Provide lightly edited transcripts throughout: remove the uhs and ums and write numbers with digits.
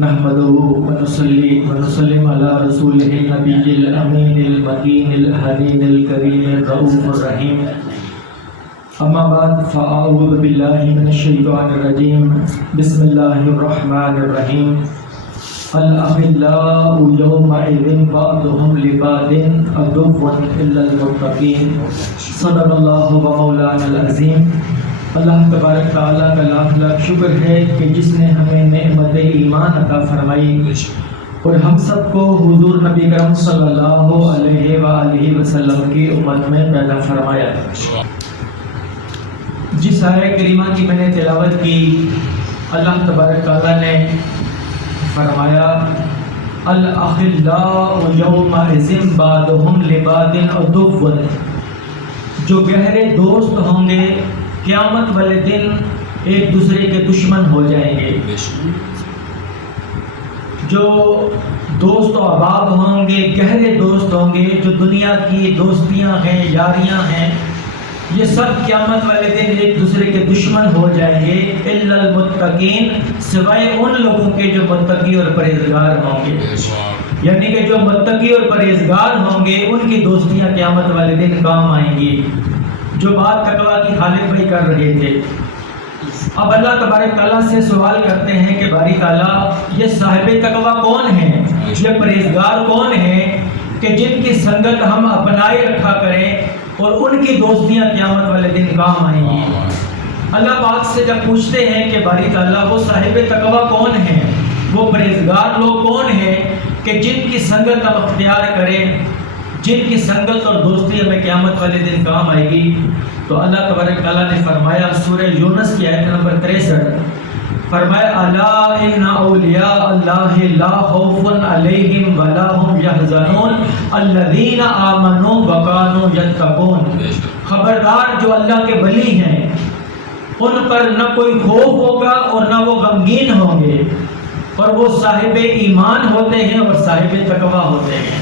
نحمده ونصلي ونسلم على رسوله النبي الأمين المتين الحنين الكريم الرؤوف الرحيم. أما بعد فأعوذ بالله من الشيطان الرجيم. بسم الله الرحمن الرحيم. الأخلاء يومئذ بعضهم لبعض عدو إلا المتقين. صدق الله ومولانا العظيم. اللہ تبارک تعالیٰ کا لاکھ لاکھ شکر ہے کہ جس نے ہمیں نعمت ایمان عطا فرمائی اور ہم سب کو حضور نبی کرم صلی اللہ علیہ وآلہ وسلم کی امت میں پیدا فرمایا. جس آیہ کریمہ کی میں نے تلاوت کی، اللہ تبارک تعالیٰ نے فرمایا الاخلاء یومئذ بعضهم لبعض عدو، جو گہرے دوست ہوں گے قیامت والے دن ایک دوسرے کے دشمن ہو جائیں گے. جو دوست و احباب ہوں گے، گہرے دوست ہوں گے، جو دنیا کی دوستیاں ہیں، یاریاں ہیں، یہ سب قیامت والے دن ایک دوسرے کے دشمن ہو جائیں گے. الا المتقین، سوائے ان لوگوں کے جو متقی اور پرہیزگار ہوں گے. یعنی کہ جو متقی اور پرہیزگار ہوں گے ان کی دوستیاں قیامت والے دن کام آئیں گی. جو بات تقویٰ کی خالد بھائی کر رہے تھے، اب اللہ تبارک تعالیٰ سے سوال کرتے ہیں کہ باری تعالیٰ یہ صاحب تقویٰ کون ہیں، یہ پرہیزگار کون ہیں کہ جن کی سنگت ہم اپنائے رکھا کریں اور ان کی دوستیاں قیامت والے دن کام آئیں گی. اللہ پاک سے جب پوچھتے ہیں کہ باری تعالیٰ وہ صاحب تقویٰ کون ہیں، وہ پرہیزگار لوگ کون ہیں کہ جن کی سنگت ہم اختیار کریں، جن کی سنگت اور دوستی ہمیں قیامت والے دن کام آئے گی، تو اللہ تبارک تعالیٰ نے فرمایا سورہ یونس کی آیت نمبر 63، فرمایا الا ان اولیاء اللہ لا خوف علیہم ولا هم یحزنون الذین آمنوا وکانوا یتقون. خبردار، جو اللہ کے ولی ہیں ان پر نہ کوئی خوف ہوگا اور نہ وہ غمگین ہوں گے، اور وہ صاحب ایمان ہوتے ہیں اور صاحب تقویٰ ہوتے ہیں.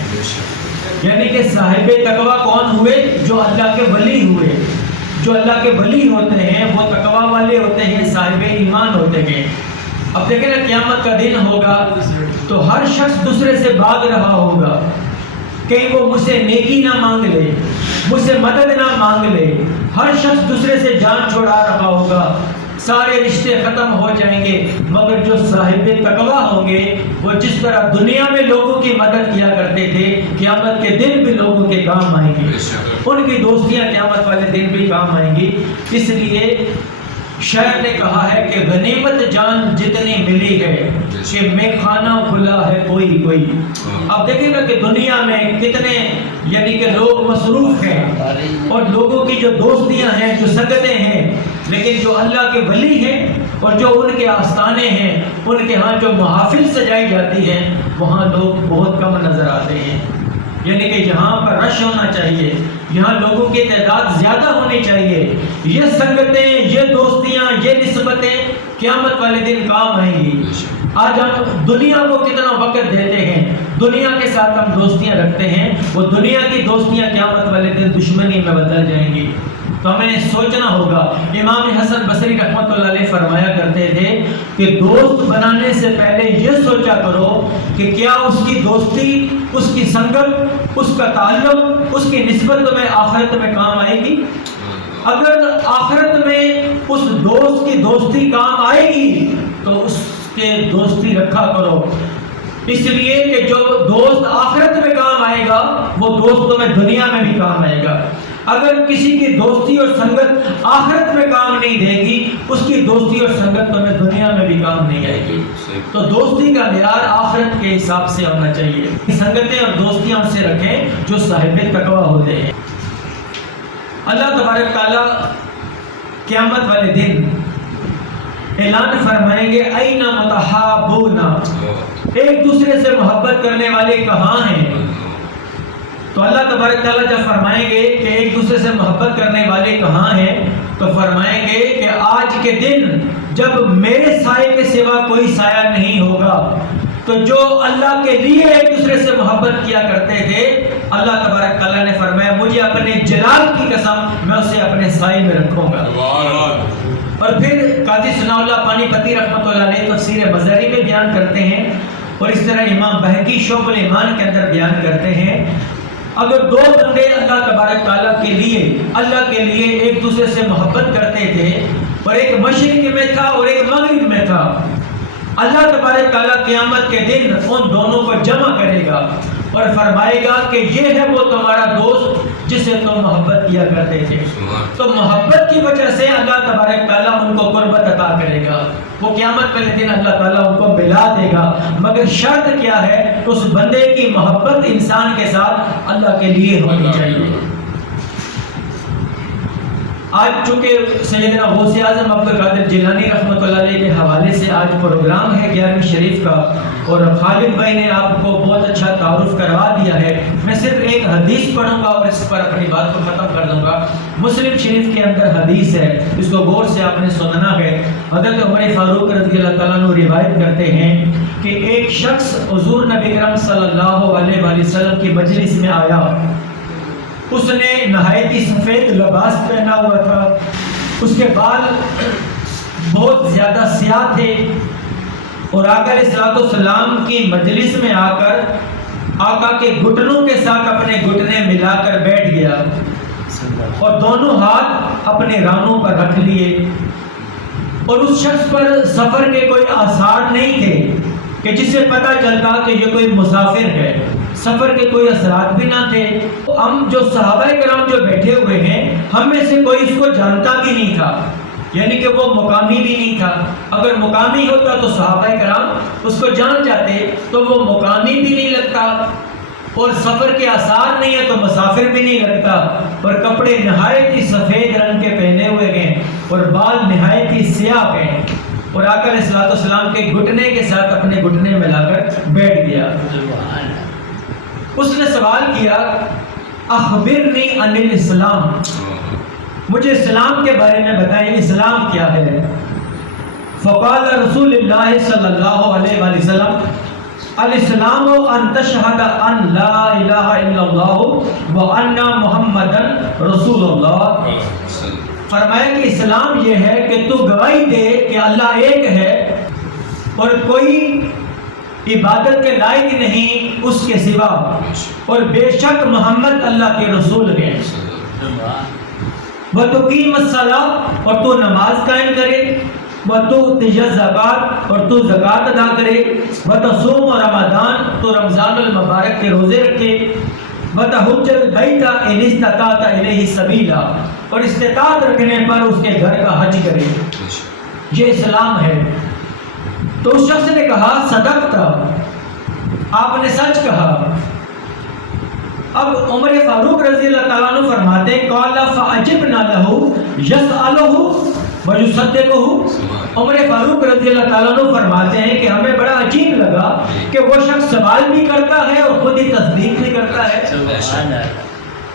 یعنی کہ صاحب تقویٰ کون ہوئے؟ جو اللہ کے ولی ہوئے. جو اللہ کے ولی ہوتے ہیں وہ تقویٰ والے ہوتے ہیں، صاحب ایمان ہوتے ہیں. اب دیکھیں نا، قیامت کا دن ہوگا تو ہر شخص دوسرے سے بھاگ رہا ہوگا، کہیں وہ مجھ سے نیکی نہ مانگ لے، مجھ سے مدد نہ مانگ لے. ہر شخص دوسرے سے جان چھوڑا رہا ہوگا، سارے رشتے ختم ہو جائیں گے. مگر جو صاحب تقویٰ ہوں گے وہ جس طرح دنیا میں لوگوں کی مدد کیا کرتے تھے، قیامت کے دن بھی لوگوں کے کام آئیں گے. ان کی دوستیاں قیامت والے دن بھی کام آئیں گی. اس لیے شاعر نے کہا ہے کہ غنیمت جان جتنی ملی ہے کہ میں خانہ کھلا ہے کوئی کوئی. اب دیکھیں گا کہ دنیا میں کتنے یعنی کہ لوگ مصروف ہیں اور لوگوں کی جو دوستیاں ہیں، جو سنگتیں ہیں، لیکن جو اللہ کے ولی ہیں اور جو ان کے آستانے ہیں، ان کے ہاں جو محافل سجائی جاتی ہیں، وہاں لوگ بہت کم نظر آتے ہیں. یعنی کہ جہاں پر رش ہونا چاہیے، یہاں لوگوں کی تعداد زیادہ ہونی چاہیے. یہ سنگتیں، یہ دوستیاں، یہ نسبتیں قیامت والے دن کام آئیں گی. آج ہم دنیا کو کتنا وقت دیتے ہیں، دنیا کے ساتھ ہم دوستیاں رکھتے ہیں، وہ دنیا کی دوستیاں قیامت والے دن دشمنی میں بدل جائیں گی. تو ہمیں سوچنا ہوگا. امام حسن بصری رحمۃ اللہ علیہ فرمایا کرتے تھے کہ دوست بنانے سے پہلے یہ سوچا کرو کہ کیا اس کی دوستی، اس کی سنگت، اس کا تعلق، اس کی نسبت تمہیں آخرت میں کام آئے گی. اگر آخرت میں اس دوست کی دوستی کام آئے گی تو اس کے دوستی رکھا کرو. اس لیے کہ جو دوست آخرت میں کام آئے گا وہ دوست تمہیں دنیا میں بھی کام آئے گا. اگر کسی کی دوستی اور سنگت آخرت میں کام نہیں دے گی، اس کی دوستی اور سنگت تمہیں دنیا میں بھی کام نہیں آئے گی. تو دوستی کا معیار آخرت کے حساب سے ہونا چاہیے. سنگتیں اور دوستیاں ان سے رکھیں جو صاحب تقویٰ ہوتے ہیں. اللہ تبارک تعالیٰ قیامت والے دن اعلان فرمائیں گے این متحابون، ایک دوسرے سے محبت کرنے والے کہاں ہیں. تو اللہ تبارک تعالیٰ جب فرمائیں گے کہ ایک دوسرے سے محبت کرنے والے کہاں ہیں، تو فرمائیں گے کہ آج کے دن جب میرے سائے کے سوا کوئی سایہ نہیں ہوگا، تو جو اللہ کے لیے ایک دوسرے سے محبت کیا کرتے تھے، اللہ تبارک تعالیٰ نے فرمایا مجھے اپنے جلال کی قسم میں اسے اپنے سائے میں رکھوں گا. اور پھر قاضی ثناء اللہ پانی پتی رحمۃ اللہ علیہ تفسیر مظہری میں بیان کرتے ہیں، اور اس طرح امام بہقی شعب الایمان کے اندر بیان کرتے ہیں، اگر دو بندے اللہ تبارک تعالیٰ کے لیے ایک دوسرے سے محبت کرتے تھے، اور ایک مشرق میں تھا اور ایک مغرب میں تھا، اللہ تبارک تعالیٰ قیامت کے دن ان دونوں کو جمع کرے گا اور فرمائے گا کہ یہ ہے وہ تمہارا دوست جسے تم محبت کیا کرتے تھے۔ تو محبت کی وجہ سے اللہ تبارک تعالیٰ ان کو قربت عطا کرے گا، وہ قیامت والے دن اللہ تعالیٰ ان کو ملا دے گا، مگر شرط کیا ہے؟ اس بندے کی محبت انسان کے ساتھ اللہ کے لیے ہونی چاہیے۔ آج چونکہ سیدنا غوث اعظم عبد القادر جیلانی رحمۃ اللہ علیہ کے حوالے سے آج پروگرام ہے 11ویں شریف کا، اور خالد بھائی نے آپ کو بہت اچھا تعارف کروا دیا ہے، میں صرف ایک حدیث پڑھوں گا اور اس پر اپنی بات کو ختم کر دوں گا۔ مسلم شریف کے اندر حدیث ہے، اس کو غور سے آپ نے سننا ہے۔ حضرت عمر فاروق رضی اللہ تعالیٰ عنہ روایت کرتے ہیں کہ ایک شخص حضور نبی کرم صلی اللہ علیہ وآلہ وسلم کی مجلس میں آیا، اس نے نہایت ہی سفید لباس پہنا ہوا تھا، اس کے بال بہت زیادہ سیاہ تھے، اور آقا علیہ الصلوۃ والسلام کی مجلس میں آ کر آقا کے گھٹنوں کے ساتھ اپنے گھٹنے ملا کر بیٹھ گیا، اور دونوں ہاتھ اپنے رانوں پر رکھ لیے، اور اس شخص پر سفر کے کوئی آثار نہیں تھے کہ جس سے پتہ چلتا کہ یہ کوئی مسافر ہے، سفر کے کوئی اثرات بھی نہ تھے۔ ہم جو صحابہ کرام جو بیٹھے ہوئے ہیں، ہم میں سے کوئی اس کو جانتا بھی نہیں تھا، یعنی کہ وہ مقامی بھی نہیں تھا۔ اگر مقامی ہوتا تو صحابہ کرام اس کو جان جاتے، تو وہ مقامی بھی نہیں لگتا، اور سفر کے آثار نہیں ہے تو مسافر بھی نہیں لگتا، اور کپڑے نہایت ہی سفید رنگ کے پہنے ہوئے گئے، اور بال نہایت ہی سیاہ ہیں، اور آقا علیہ الصلوۃ والسلام کے گھٹنے کے ساتھ اپنے گھٹنے ملا کر بیٹھ گیا۔ اس نے سوال کیا، اخبرنی عن الاسلام، مجھے اسلام کے بارے میں بتائیں، اسلام کیا ہے؟ فقال رسول اللہ صلی اللہ علیہ وآلہ وسلم، الاسلام ان تشہد ان لا الہ الا اللہ وان محمدا رسول اللہ۔ فرمایا کہ اسلام یہ ہے کہ تو گواہی دے کہ اللہ ایک ہے اور کوئی عبادت کے لائق نہیں اس کے سوا، اور بے شک محمد اللہ کے رسول ہیں، وَتُقِيمَ الصَّلَاةَ، اور تو نماز قائم کرے، وَتُؤْتِيَ الزَّكَاةَ، اور تو زکوٰۃ ادا کرے، وَتَصُومَ رمضان، تو رمضان المبارک کے روزے رکھے، وَتَحُجَّ الْبَيْتَ إِنِ اسْتَطَعْتَ إِلَيْهِ سَبِيلًا، اور استطاعت رکھنے پر اس کے گھر کا حج کرے۔ یہ اسلام ہے۔ تو اس شخص نے کہا، صدقت، آپ نے سچ کہا۔ اب عمر فاروق رضی اللہ تعالیٰ عنہ فرماتے ہیں، قال فعجبنا له يسأله ويصدقه، عمر فاروق رضی اللہ تعالیٰ عنہ فرماتے ہیں کہ ہمیں بڑا عجیب لگا کہ وہ شخص سوال بھی کرتا ہے اور خود ہی تصدیق بھی کرتا ہے۔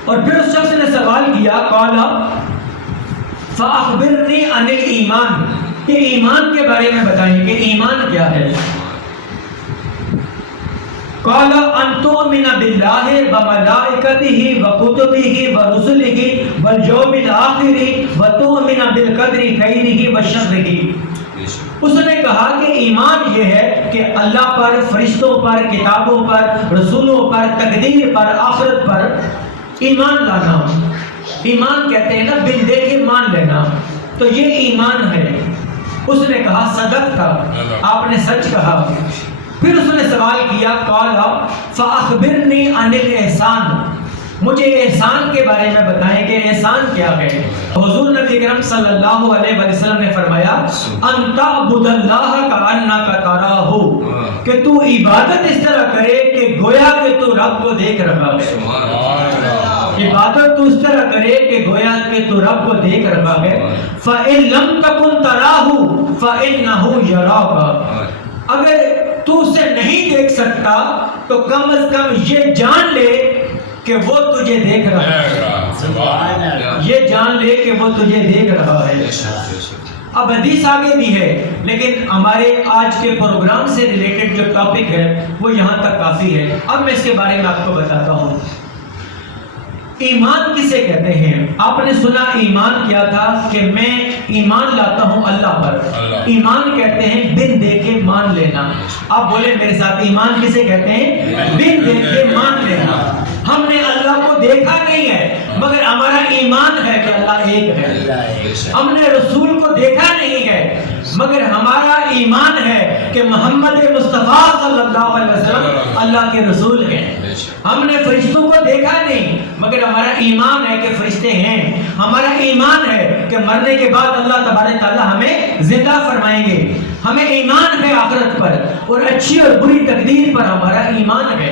اور پھر اس شخص نے سوال کیا، قال فاخبرنی عن الایمان، کہ ایمان کے بارے میں بتائیں کہ ایمان کیا ہے؟ قال ان تؤمن باللہ وملائکتہ وکتبہ ورسلہ والیوم الآخر وتؤمن بالقدر خیرہ وشرہ۔ اس نے کہا کہ ایمان یہ ہے کہ اللہ پر، فرشتوں پر، کتابوں پر، رسولوں پر، تقدیر پر، آخرت پر ایمان لانا۔ ایمان کہتے ہیں نا بن دیکھے مان لینا، تو یہ ایمان ہے۔ اس نے کہا صدق تھا، آپ نے سچ کہا۔ پھر اس نے سوال کیا، قال فاخبرنی عن الاحسان، مجھے احسان کے بارے میں بتائیں کہ احسان کیا ہے؟ حضور نبی کرم صلی اللہ علیہ وسلم نے فرمایا، ان تعبد اللہ کانک تراہ، کہ تو عبادت اس طرح کرے کہ گویا کہ تو رب کو دیکھ رہا ہے۔ عبادت تو اس طرح کرے کہ گویا کہ تو رب کو دیکھ رہا ہے۔ فَإِن لَمْ تَكُنْ تَرَاهُ فَإِنَّهُ يَرَاكَ، اگر تو اسے نہیں دیکھ سکتا تو کم از کم یہ جان لے کہ وہ تجھے دیکھ رہا ہے، یہ جان لے کہ وہ تجھے دیکھ رہا ہے۔ اب حدیث آگے بھی ہے، لیکن ہمارے آج کے پروگرام سے ریلیٹڈ جو ٹاپک ہے وہ یہاں تک کافی ہے۔ اب میں اس کے بارے میں آپ کو بتاتا ہوں۔ ایمان کسے کہتے ہیں؟ آپ نے سنا ایمان کیا تھا کہ میں ایمان لاتا ہوں اللہ پر. ایمان کہتے ہیں بن دیکھے مان لینا. آپ بولے میرے ساتھ, ایمان کسے کہتے ہیں؟ بن دیکھے مان لینا. ہم نے اللہ کو دیکھا نہیں ہے مگر ہمارا ایمان ہے کہ اللہ ایک ہے. ہم نے رسول کو دیکھا نہیں ہے مگر ہمارا ایمان ہے کہ محمد مصطفیٰ صلی اللہ علیہ وسلم اللہ کے رسول ہیں. ہم نے فرشتوں کو دیکھا نہیں مگر ہمارا ایمان ہے کہ فرشتے ہیں. ہمارا ایمان ہے کہ مرنے کے بعد اللہ تبارک تعالیٰ ہمیں زندہ فرمائیں گے. ہمیں ایمان ہے آخرت پر اور اچھی اور بری تقدیر پر ہمارا ایمان ہے.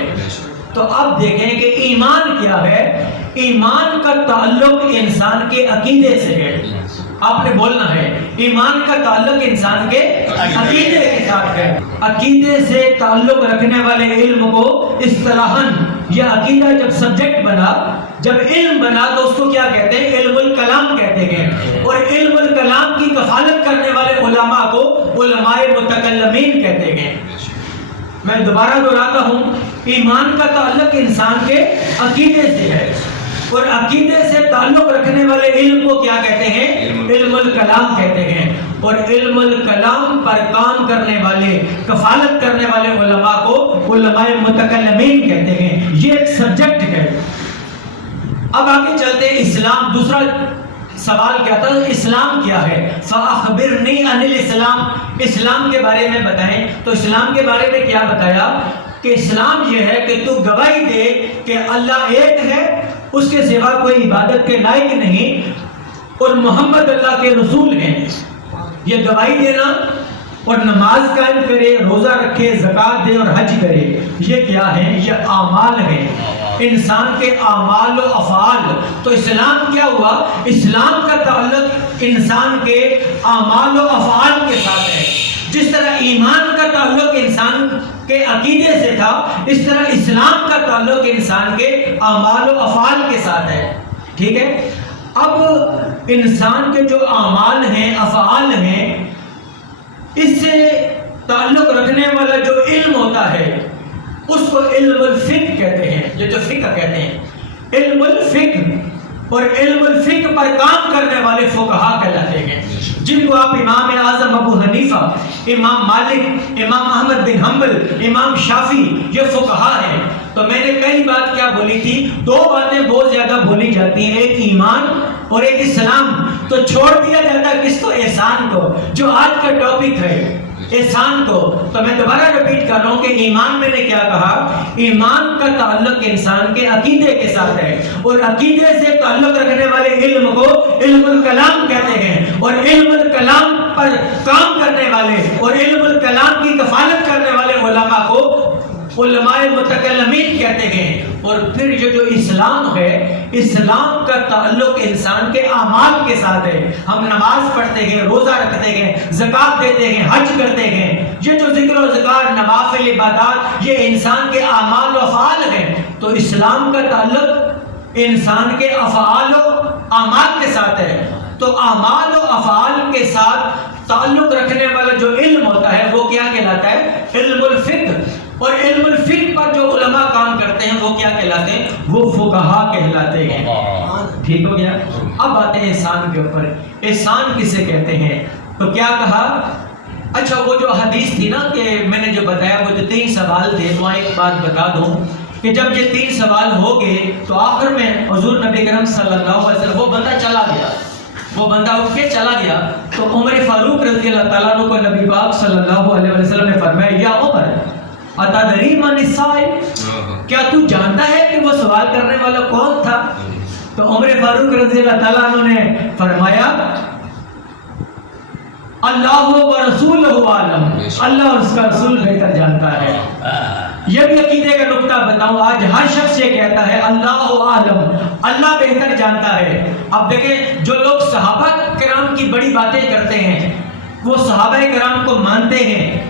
تو اب دیکھیں کہ ایمان کیا ہے. ایمان کا تعلق انسان کے عقیدے سے ہے. آپ نے بولنا ہے ایمان کا تعلق انسان کے عقیدے کے ساتھ ہے. عقیدے سے تعلق رکھنے والے علم کو اصطلاحاً یہ عقیدہ جب سبجیکٹ بنا, جب علم بنا تو اس کو کیا کہتے ہیں؟ علم الکلام کہتے ہیں. اور علم الکلام کی کفالت کرنے والے علماء کو علماء متکلمین کہتے ہیں. میں دوبارہ دہراتا ہوں, ایمان کا تعلق انسان کے عقیدے سے ہے اور عقیدے سے تعلق رکھنے والے علم کو کیا کہتے ہیں؟ علم الکلام کہتے ہیں. اور علم الکلام پر کام کرنے والے, کفالت کرنے والے علماء کو علماء متکلمین کہتے ہیں. یہ ایک سبجیکٹ ہے. اب آگے چلتے ہیں. اسلام, دوسرا سوال کیا تھا, اسلام کیا ہے؟ فاخبرنی عن الاسلام, اسلام کے بارے میں بتائیں. تو اسلام کے بارے میں کیا بتایا کہ اسلام یہ ہے کہ تو گواہی دے کہ اللہ ایک ہے, اس کے سوا کوئی عبادت کے لائق نہیں اور محمد اللہ کے رسول ہیں. یہ گواہی دینا اور نماز قائم کرے, روزہ رکھے, زکوٰۃ دے اور حج کرے, یہ کیا ہے؟ یہ اعمال ہیں, انسان کے اعمال و افعال. تو اسلام کیا ہوا؟ اسلام کا تعلق انسان کے اعمال و افعال کے ساتھ ہے. جس طرح ایمان کا تعلق انسان کے عقیدے سے تھا, اس طرح اسلام کا تعلق انسان کے اعمال و افعال کے ساتھ ہے. ٹھیک ہے. اب انسان کے جو اعمال ہیں, افعال ہیں, اس سے تعلق رکھنے والا جو علم ہوتا ہے اس کو علم الفقہ کہتے ہیں. یہ جو فقہ کہتے ہیں, علم الفقہ. اور علم الفقہ پر کام کرنے والے فقہا کہلاتے ہیں, جن کو آپ امام اعظم ابو حنیفہ, امام مالک, امام احمد بن حنبل, امام شافعی, یہ فقہا ہیں. تو میں نے کئی بات کیا بولی تھی, دو باتیں بہت زیادہ بولی جاتی ہیں, ایک ایمان اور ایک اسلام. تو چھوڑ دیا جاتا ہے کس کو؟ احسان کو, جو آج کا ٹاپک ہے, احسان کو. تو میں دوبارہ رپیٹ کر رہا ہوں کہ ایمان میں نے کیا کہا, ایمان کا تعلق انسان کے عقیدے کے ساتھ ہے اور عقیدے سے تعلق رکھنے والے علم کو علم الکلام کہتے ہیں. اور علم الکلام پر کام کرنے والے اور علم الکلام کی کفالت کرنے والے علماء کو علماء متکلمین کہتے ہیں. اور پھر یہ جو اسلام ہے, اسلام کا تعلق انسان کے اعمال کے ساتھ ہے. ہم نماز پڑھتے ہیں, روزہ رکھتے ہیں, زکوٰۃ دیتے ہیں, حج کرتے ہیں. یہ جو ذکر و ذکر, نوافل عبادات, یہ انسان کے اعمال و افعال ہیں. تو اسلام کا تعلق انسان کے افعال و اعمال کے ساتھ ہے. تو اعمال و افعال کے ساتھ تعلق رکھنے والا جو علم ہوتا ہے وہ کیا کہلاتا ہے؟ علم الفقہ. اور علم الفقہ پر جو علماء کام کرتے ہیں وہ کیا کہلاتے ہیں؟ وہ فقہا کہلاتے ہیں. ٹھیک ہو گیا. اب آتے ہیں احسان کے اوپر. احسان کسے کہتے ہیں؟ تو کیا کہا؟ اچھا, وہ جو حدیث تھی نا کہ میں نے جو بتایا, وہ جو 3 سوال تھے, وہاں ایک بات بتا دوں کہ جب یہ 3 سوال ہو گئے تو آخر میں حضور نبی کرم صلی اللہ علیہ وسلم, وہ بندہ چلا گیا, وہ بندہ اٹھ کے چلا گیا. تو عمر فاروق رضی اللہ تعالیٰ عنہ کو نبی پاک صلی اللہ علیہ وسلم نے فرمایا, یا عمر اتدری من السائل, کیا تو جانتا ہے کہ وہ سوال کرنے والا کون تھا؟ تو عمر فاروق رضی اللہ تعالیٰ عنہ نے فرمایا, اللہ و رسولہ عالم, اللہ اور اس کا رسول بہتر جانتا ہے. یہ بھی عقیدے کا نقطہ بتاؤں, آج ہر شخص یہ کہتا ہے اللہ عالم, اللہ بہتر جانتا ہے. اب دیکھیں, جو لوگ صحابہ کرام کی بڑی باتیں کرتے ہیں وہ صحابہ کرام کو مانتے ہیں,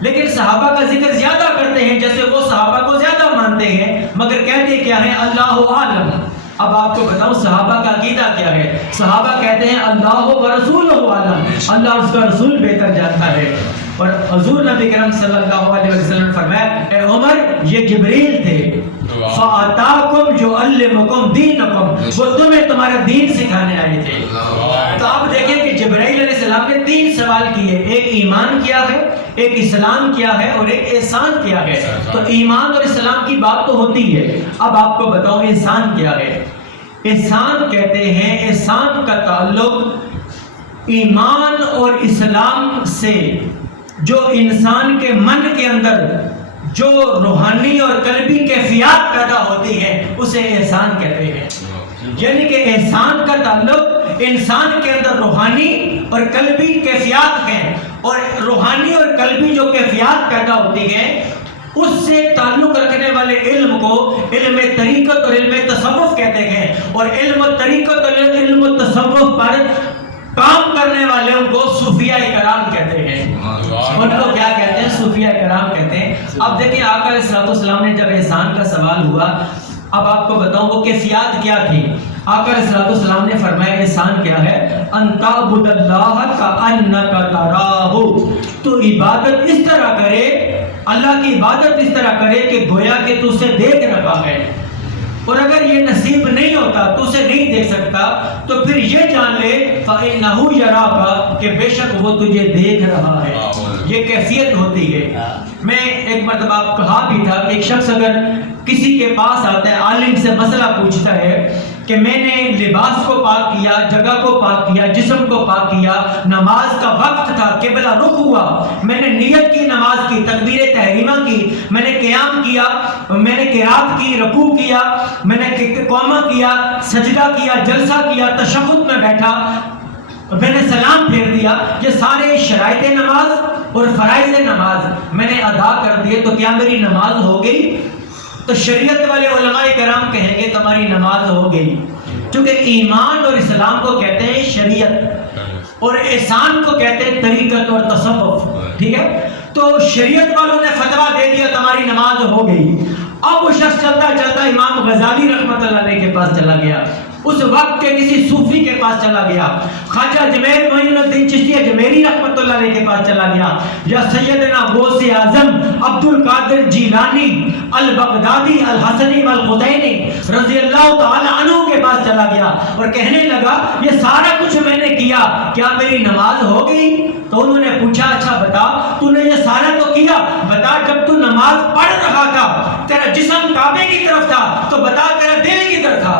لیکن صحابہ کا ذکر زیادہ کرتے ہیں جیسے وہ صحابہ کو زیادہ مانتے ہیں, مگر کہتے کیا ہیں؟ اللہ عالم. اب آپ کو بتاؤں صحابہ کا عقیدہ کیا ہے. صحابہ کہتے ہیں اللہ و رسولہ عالم, اللہ اور اس کا رسول بہتر جانتا ہے. اور حضور نبی کرم صلی اللہ علیہ وسلم نے فرمایا اے عمر یہ جبریل تھے فَأَتَاكُمْ يُعَلِّمُكُمْ دِينَكُمْ وہ تمہیں تمہارا دین سکھانے آئے تھے۔ تو آپ دیکھیں کہ جبرائیل علیہ السلام نے 3 سوال کیے، ایک ایمان کیا ہے، ایک اسلام کیا ہے اور ایک احسان کیا ہے۔ تو ایمان اور اسلام کی بات تو ہوتی ہے، اب آپ کو بتاؤں احسان کیا ہے۔ احسان کہتے ہیں احسان کا تعلق ایمان اور اسلام سے جو انسان کے من کے اندر جو روحانی اور قلبی کیفیات پیدا ہوتی ہیں اسے احسان کہتے ہیں۔ یعنی کہ احسان کا تعلق انسان کے اندر روحانی اور قلبی کیفیات ہیں، اور روحانی اور قلبی جو کیفیات پیدا ہوتی ہیں اس سے تعلق رکھنے والے علم کو علم طریقت اور علم تصوف کہتے ہیں، اور علم طریقت اور علم تصوف پر کام کرنے والوں کو صوفیہ کرام کہتے ہیں۔ ان کو کیا کہتے ہیں؟ صوفیہ کرام کہتے ہیں۔ اب دیکھیں آقا علیہ الصلوۃ والسلام نے جب احسان کا سوال ہوا، اب آپ کو بتاؤں وہ کیفیات کیا تھی۔ آقا علیہ الصلوۃ والسلام نے فرمایا احسان کیا ہے؟ ان تعبد اللہ کأنک تراہ، تو عبادت اس طرح کرے، اللہ کی عبادت اس طرح کرے کہ گویا کہ تو اسے دیکھ رہا ہے، اور اگر یہ نصیب نہیں ہوتا تو اسے نہیں دیکھ سکتا تو پھر یہ جان لے فَإِنَّهُ يَرَاكَ کہ بے شک وہ تجھے دیکھ رہا ہے۔ یہ کیفیت ہوتی ہے۔ میں ایک مرتبہ آپ کہا بھی تھا کہ ایک شخص اگر کسی کے پاس آتا ہے، عالم سے مسئلہ پوچھتا ہے کہ میں نے لباس کو پاک کیا، جگہ کو پاک کیا، جسم کو پاک کیا، نماز کا وقت تھا، قبلہ رخ ہوا، میں نے نیت کی، نماز کی، تکبیر تحریمہ کی، میں نے قیام کیا، میں نے قرات کی، رکوع کیا، میں نے قومہ کیا، سجدہ کیا، جلسہ کیا، تشہد میں بیٹھا، میں نے سلام پھیر دیا، یہ سارے شرائط نماز اور فرائض نماز میں نے ادا کر دیے، تو کیا میری نماز ہو گئی؟ تو شریعت والے علماء کرام کہیں گے تمہاری نماز ہو گئی، کیونکہ ایمان اور اسلام کو کہتے ہیں شریعت اور احسان کو کہتے ہیں طریقت اور تصوف، ٹھیک ہے؟ تو شریعت والوں نے فتویٰ دے دیا تمہاری نماز ہو گئی۔ اب وہ شخص چلتا چلتا امام غزالی رحمۃ اللہ علیہ کے پاس چلا گیا، اس وقت کے کسی صوفی کے پاس چلا گیا، خواجہ اجمیر معین الدین چشتی اجمیری رحمۃ اللہ علیہ کے پاس چلا گیا، یا سیدنا غوث اعظم عبد القادر جیلانی البغدادی الحسنی والقطینی رضی اللہ تعالی عنہ کے پاس چلا گیا اور کہنے لگا یہ سارا کچھ میں نے کیا، کیا میری نماز ہو گئی؟ تو انہوں نے پوچھا اچھا بتا تو نے یہ سارا تو کیا، بتا جب تو نماز پڑھ رہا تھا تیرا جسم کعبے کی طرف تھا تو بتا تیرا دل کدھر تھا؟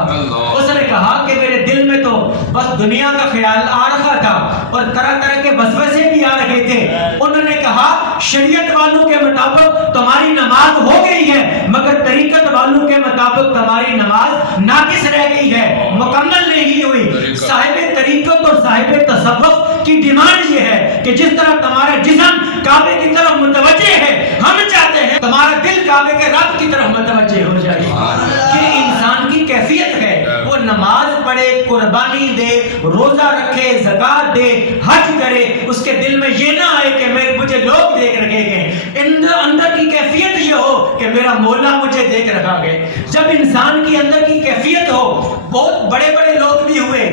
اس نے کہا کہ میرے دل میں تو بس دنیا کا خیال آ رہا تھا اور طرح طرح کے وسوسے بھی آ رہے تھے۔ انہوں نے کہا شریعت والوں کے مطابق تمہاری نماز ہو گئی ہے، مگر طریقت والوں کے مطابق تمہاری نماز ناقص رہ گئی ہے، مکمل نہیں ہوئی۔ صاحب طریقت اور صاحب تصوف کی ڈیمانڈ یہ ہے کہ جس طرح تمہارا جسم کعبے کی طرف متوجہ ہے، ہم چاہتے ہیں تمہارا دل کعبے کے رب کی طرف متوجہ ہو جائے۔ یہ انسان کی کیفیت ہے، وہ نماز پڑھے، قربانی دے، روزہ رکھے، زکات دے، حج کرے، اس کے دل میں یہ نہ آئے کہ مجھے لوگ دیکھ رہے ہیں، اندر کی کیفیت یہ ہو کہ میرا مولا مجھے دیکھ رہا ہے۔ جب انسان کی اندر کی کیفیت ہو، بہت بڑے بڑے لوگ بھی ہوئے،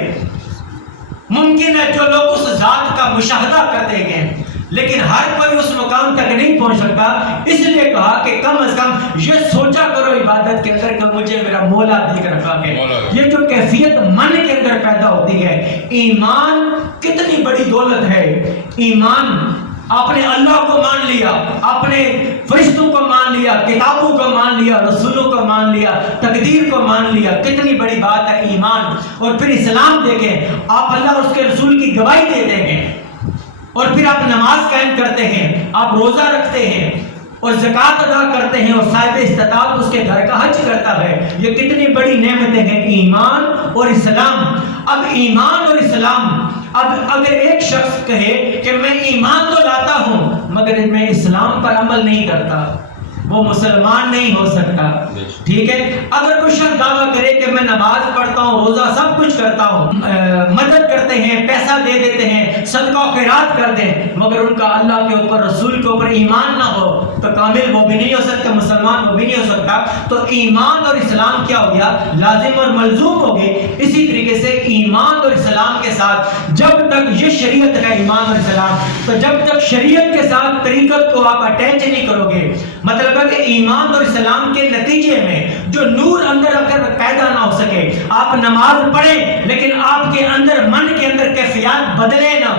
ممکن ہے جو لوگ اس ذات کا مشاہدہ کرتے ہیں، لیکن ہر کوئی اس مقام تک نہیں پہنچ سکتا، اس لیے کہا کہ کم از کم یہ سوچا کرو عبادت کے اندر کہ مجھے میرا مولا دیکھ رکھا ہے۔ یہ جو کیفیت من کے اندر پیدا ہوتی ہے، ایمان کتنی بڑی دولت ہے۔ ایمان آپ نے اللہ کو مان لیا، اپنے فرشتوں کو مان لیا، کتابوں کو مان لیا، رسولوں کو مان لیا، تقدیر کو مان لیا، کتنی بڑی بات ہے ایمان۔ اور پھر اسلام دیکھیں، آپ اللہ اور اس کے رسول کی گواہی دیتے ہیں، اور پھر آپ نماز قائم کرتے ہیں، آپ روزہ رکھتے ہیں اور زکوٰۃ ادا کرتے ہیں، اور صاحب استطاعت اس کے گھر کا حج کرتا ہے۔ یہ کتنی بڑی نعمتیں ہیں ایمان اور اسلام۔ اب ایمان اور اسلام، اب اگر ایک شخص کہے کہ میں ایمان تو لاتا ہوں مگر میں اسلام پر عمل نہیں کرتا، وہ مسلمان نہیں ہو سکتا، ٹھیک ہے؟ اگر کوئی شخص دعویٰ کرے کہ میں نماز پڑھتا ہوں، روزہ سب کچھ کرتا ہوں، مدد کرتے ہیں، پیسہ دے دیتے ہیں، صدقہ و خیرات کر دیں، مگر ان کا اللہ کے اوپر، رسول کے اوپر ایمان نہ ہو، تو تو کامل وہ بھی نہیں ہو سکتا، مسلمان وہ بھی نہیں ہو سکتا. تو ایمان اور اسلام کیا ہو گیا؟ لازم اور ملزوم ہو گئے. اسی طریقے سے ایمان اور اسلام کے ساتھ جب تک یہ شریعت ہے ایمان اور اسلام، تو جب تک شریعت کے ساتھ طریقت کو آپ اٹیچ نہیں کرو گے، مطلب ہے کہ ایمان اور اسلام کے نتیجے میں جو نور اندر اگر پیدا نہ ہو سکے، آپ نماز پڑھیں لیکن آپ کے اندر من کے اندر کیفیات بدلے نہ،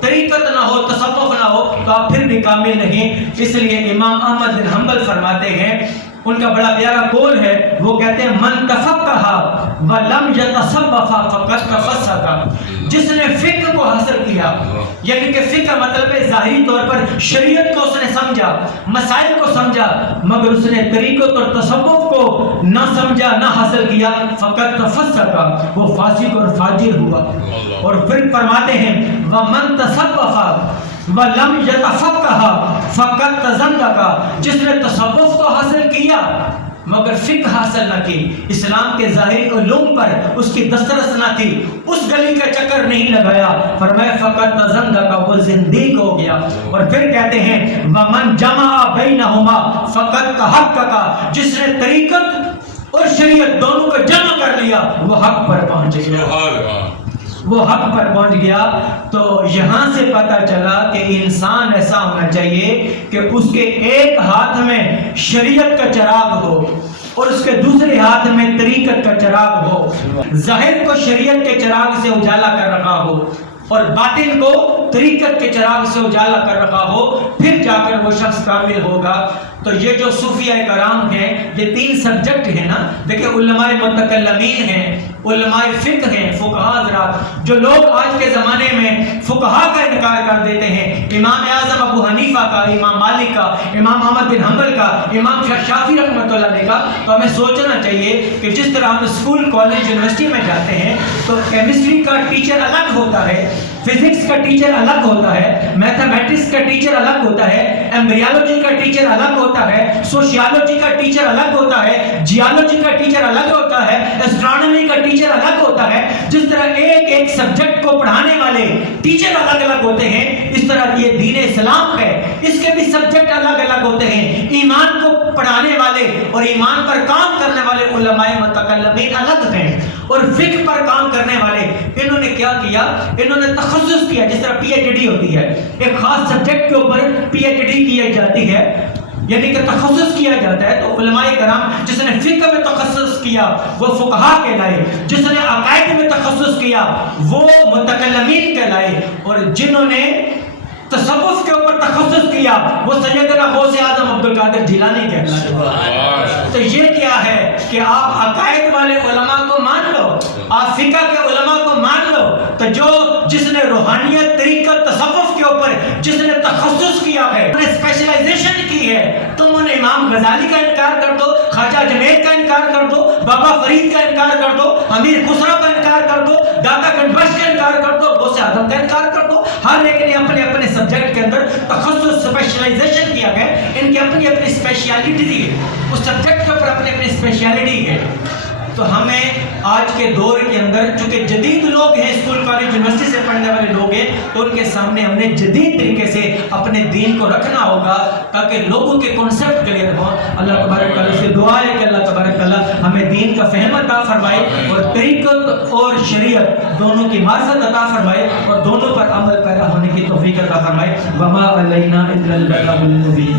طریقت نہ ہو، تصوف نہ ہو، تو آپ پھر بھی کامل نہیں. اس لیے امام احمد بن حنبل فرماتے ہیں، ان کا بڑا پیارا قول ہے، وہ کہتے ہیں من تفقہ ولم یتصوف فقد تفسق. جس نے فقہ کو حاصل کیا، یعنی کہ فقہ مطلب ہے ظاہری طور پر شریعت کو اس نے سمجھا، مسائل کو سمجھا، مگر اس نے طریقت اور تصوف کو نہ سمجھا، نہ حاصل کیا، فقد تفسق، وہ فاسق اور فاجر ہوا. اور پھر فرماتے ہیں ومن تصوف وَلَمْ يَتَفَقَّهَا فَقَدْ تَزَنْدَقَ. جس نے تصوف تو حاصل کیا مگر فقہ حاصل نہ کی، اسلام کے ظاہری علوم پر اس کی دسترس نہ تھی، اس گلی کا چکر نہیں لگایا، فرمایا فَقَدْ تَزَنْدَقَ، وہ زندیق ہو گیا. اور پھر کہتے ہیں وَمَنْ جَمَعَ بَيْنَهُمَا فَقَدْ تَحَقَّقَ. جس نے طریقت اور شریعت دونوں کو جمع کر لیا، وہ حق پر پہنچ گیا، وہ حق پر پہنچ گیا. تو یہاں سے پتہ چلا کہ انسان ایسا ہونا چاہیے کہ اس کے ایک ہاتھ میں شریعت کا چراغ ہو اور اس کے دوسرے ہاتھ میں طریقت کا چراغ ہو، ظاہر کو شریعت کے چراغ سے اجالا کر رکھا ہو اور باطن کو طریقت کے چراغ سے اجالا کر رکھا ہو، پھر جا کر وہ شخص کامل ہوگا. تو یہ جو صوفیہ کرام ہیں، یہ 3 سبجیکٹ ہیں نا. دیکھیں علماء متکلمین ہیں، علماء فقہ ہیں، فقہاء حضرات، جو لوگ آج کے زمانے میں فقہاء کا انکار کر دیتے ہیں، امام اعظم ابو حنیفہ کا، امام مالک کا، امام احمد بن حنبل کا، امام شافعی رحمۃ اللہ علیہ کا. تو ہمیں سوچنا چاہیے کہ جس طرح ہم اسکول، کالج، یونیورسٹی میں جاتے ہیں تو کیمسٹری کا ٹیچر الگ ہوتا ہے، فزکس کا ٹیچر الگ ہوتا ہے، میتھمیٹکس کا ٹیچر الگ ہوتا ہے، ایمبریالوجی کا ٹیچر الگ ہوتا ہے، سوشیالوجی کا ٹیچر الگ ہوتا ہے، جیالوجی کا ٹیچر الگ ہوتا ہے، اسٹرانومی کا ٹیچر الگ ہوتا ہے. جس طرح ایک ایک سبجیکٹ کو پڑھانے والے ٹیچر الگ الگ ہوتے ہیں، اس طرح یہ دین اسلام ہے، اس کے بھی سبجیکٹ الگ الگ ہوتے ہیں. ایمان کو پڑھانے والے اور ایمان پر کام کرنے والے علماء متکلمین الگ ہیں، اور فقہ پر کام کرنے والے انہوں نے کیا کیا؟ انہوں نے تخصص کیا. جس طرح پی ایچ ڈی ہوتی ہے، ایک خاص سبجیکٹ کے اوپر پی ایچ ڈی کی جاتی ہے، یعنی کہ تخصص کیا جاتا ہے. تو علماء کرام جس نے فقہ میں تخصص کیا وہ فقہاء کہلائے، جس نے عقائد میں تخصص کیا وہ متکلمین کہلائے، اور جنہوں نے تصوف کے اوپر تخصص کیا وہ سیدنا غوث اعظم عبد القادر جیلانی کہلائے. تو یہ کیا ہے کہ آپ عقائد والے علماء کو مان لو، آپ فقہ کے علماء کو مان لو، تو جس نے روحانیت، طریقت، تصوف کے اوپر جس نے تخصص کیا ہے، اسپیشلائزیشن کی ہے، تم انہیں امام غزالی کا انکار کر دو، خواجہ جنید کا انکار کر دو، بابا فرید کا انکار کر دو، امیر خسرو کا انکار کر دو، داتا گنج بخش کا انکار کر دو، غوث اعظم کا انکار کر دو. ہر ایک نے اپنے اپنے سبجیکٹ کے اندر تخصص، اسپیشلائزیشن کیا ہے. ان کی اپنی اپنی اسپیشیالٹی ہے، اس سبجیکٹ کے اوپر اپنی اپنی اسپیشیالٹی ہے. تو ہمیں آج کے دور کے اندر چونکہ جدید لوگ ہیں، اسکول، کالج، یونیورسٹی سے پڑھنے والے لوگ ہیں، تو ان کے سامنے ہم نے جدید طریقے سے اپنے دین کو رکھنا ہوگا تاکہ لوگوں کے کنسیپٹ کلیئر ہوں. اللہ تبارک تعالیٰ سے دعا ہے کہ اللہ تبارک تعالیٰ ہمیں دین کا فہم عطا فرمائے اور طریقت اور شریعت دونوں کی معرفت عطا فرمائے اور دونوں پر عمل پیرا ہونے کی توفیق عطا فرمائے. وما علینا الا البلاغ المبین.